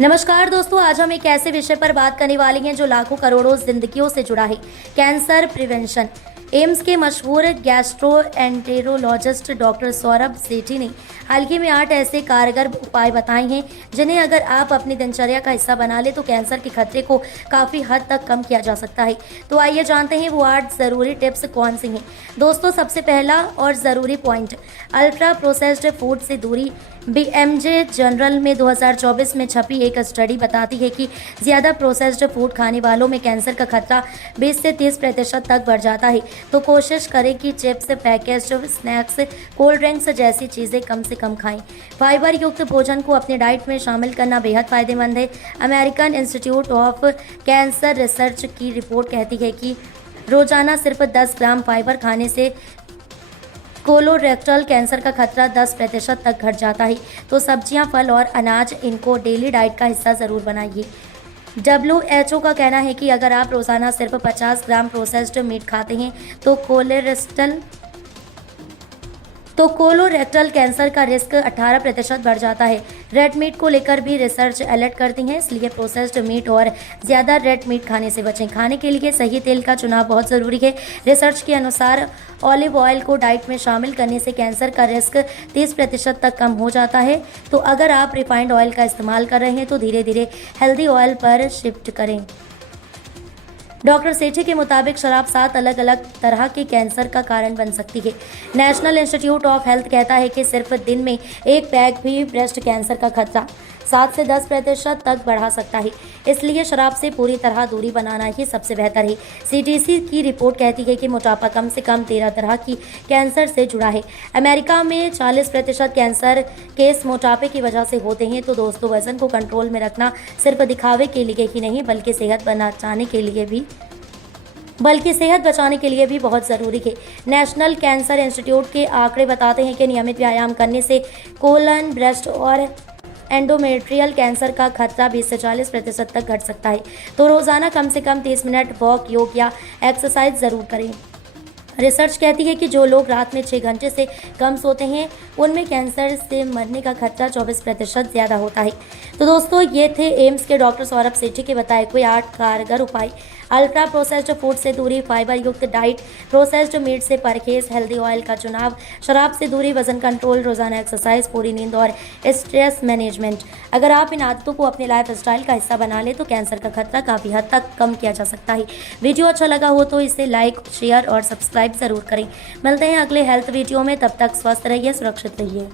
नमस्कार दोस्तों, आज हम एक ऐसे विषय पर बात करने वाले हैं जो लाखों करोड़ों जिंदगियों से जुड़ा है। Cancer prevention. एम्स के मशहूर गैस्ट्रोएंटेरोलॉजिस्ट डॉक्टर सौरभ सेठी ने हाल ही में 8 ऐसे कारगर उपाय बताए हैं जिन्हें अगर आप अपनी दिनचर्या का हिस्सा बना ले तो कैंसर के खतरे को काफ़ी हद तक कम किया जा सकता है। तो आइए जानते हैं वो 8 ज़रूरी टिप्स कौन सी हैं। दोस्तों, सबसे पहला और ज़रूरी पॉइंट, अल्ट्रा प्रोसेस्ड फूड से दूरी। बीएमजे जर्नल में 2024 में छपी एक स्टडी बताती है कि ज़्यादा प्रोसेस्ड फूड खाने वालों में कैंसर का खतरा 20 से 30% तक बढ़ जाता है। तो कोशिश करें कि chips, packaged snacks, cold drinks जैसी चीज़ें कम से कम खाएं। फाइबर युक्त भोजन को अपने डाइट में शामिल करना बेहद फ़ायदेमंद है। American institute of cancer research की रिपोर्ट कहती है कि रोज़ाना सिर्फ 10 ग्राम फाइबर खाने से कोलोरेक्टल कैंसर का खतरा 10% तक घट जाता है। तो सब्जियां, फल और अनाज, इनको डेली डाइट का हिस्सा ज़रूर बनाइए। WHO का कहना है कि अगर आप रोज़ाना सिर्फ 50 ग्राम प्रोसेस्ड मीट खाते हैं तो कोलोरेक्टल कैंसर का रिस्क 18% बढ़ जाता है। रेड मीट को लेकर भी रिसर्च अलर्ट करती है, इसलिए प्रोसेस्ड मीट और ज़्यादा रेड मीट खाने से बचें। खाने के लिए सही तेल का चुनाव बहुत ज़रूरी है। रिसर्च के अनुसार ऑलिव ऑयल को डाइट में शामिल करने से कैंसर का रिस्क 30% तक कम हो जाता है। तो अगर आप रिफाइंड ऑयल का इस्तेमाल कर रहे हैं तो धीरे धीरे हेल्दी ऑयल पर शिफ्ट करें। डॉक्टर सेठी के मुताबिक शराब 7 अलग अलग तरह के कैंसर का कारण बन सकती है। नेशनल इंस्टीट्यूट ऑफ हेल्थ कहता है कि सिर्फ दिन में एक पैक भी ब्रेस्ट कैंसर का खतरा 7 से 10% तक बढ़ा सकता है। इसलिए शराब से पूरी तरह दूरी बनाना ही सबसे बेहतर है। CDC की रिपोर्ट कहती है कि मोटापा कम से कम 13 तरह की कैंसर से जुड़ा है। अमेरिका में 40% कैंसर केस मोटापे की वजह से होते हैं। तो दोस्तों, वजन को कंट्रोल में रखना सिर्फ दिखावे के लिए ही नहीं बल्कि सेहत बचाने के लिए भी बहुत ज़रूरी है। नेशनल कैंसर इंस्टीट्यूट के आंकड़े बताते हैं कि नियमित व्यायाम करने से कोलन, ब्रेस्ट और एंडोमेट्रियल कैंसर का खतरा 20 से 40% तक घट सकता है। तो रोज़ाना कम से कम 30 मिनट वॉक, योग या एक्सरसाइज ज़रूर करें। रिसर्च कहती है कि जो लोग रात में 6 घंटे से कम सोते हैं उनमें कैंसर से मरने का खतरा 24% ज़्यादा होता है। तो दोस्तों, ये थे एम्स के डॉक्टर सौरभ सेठी के बताए हुए 8 कारगर उपाय। अल्ट्रा प्रोसेस्ड फूड से दूरी, फाइबर युक्त डाइट, प्रोसेस्ड मीट से परहेज, हेल्दी ऑयल का चुनाव, शराब से दूरी, वजन कंट्रोल, रोज़ाना एक्सरसाइज, पूरी नींद और स्ट्रेस मैनेजमेंट। अगर आप इन आदतों को अपने लाइफ स्टाइल का हिस्सा बना ले तो कैंसर का खतरा काफ़ी हद तक कम किया जा सकता है। वीडियो अच्छा लगा हो तो इसे लाइक, शेयर और सब्सक्राइब ज़रूर करें। मिलते हैं अगले हेल्थ वीडियो में, तब तक स्वस्थ रहिए, सुरक्षित रहिए।